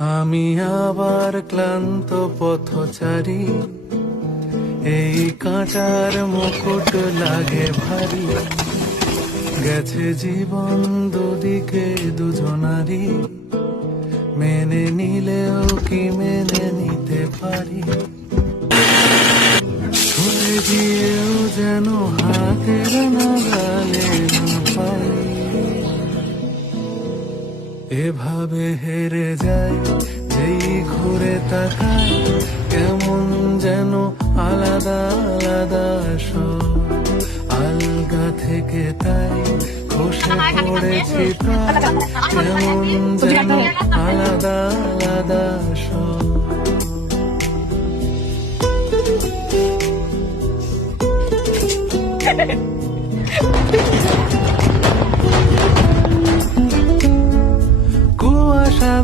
আমি আবার ক্লান্ত পথচারী, এই কাঁটার মুকুট লাগে ভারী। গেছে জীবন দুদিকে দুজনারই, মেনে নিলেও কি মেনে নিতে পারি? ছুঁয়ে গিয়েও যেন হাতের নাগালে না পাই। এভাবে হেরে যায় যেই ঘুরে তাকায়, কেমন যেন আলাদা আলাদা সব। আলগা থেকে তাই খসে পড়েছি প্রায়, কেমন যেন আলাদা আলাদা সব। কুয়াশা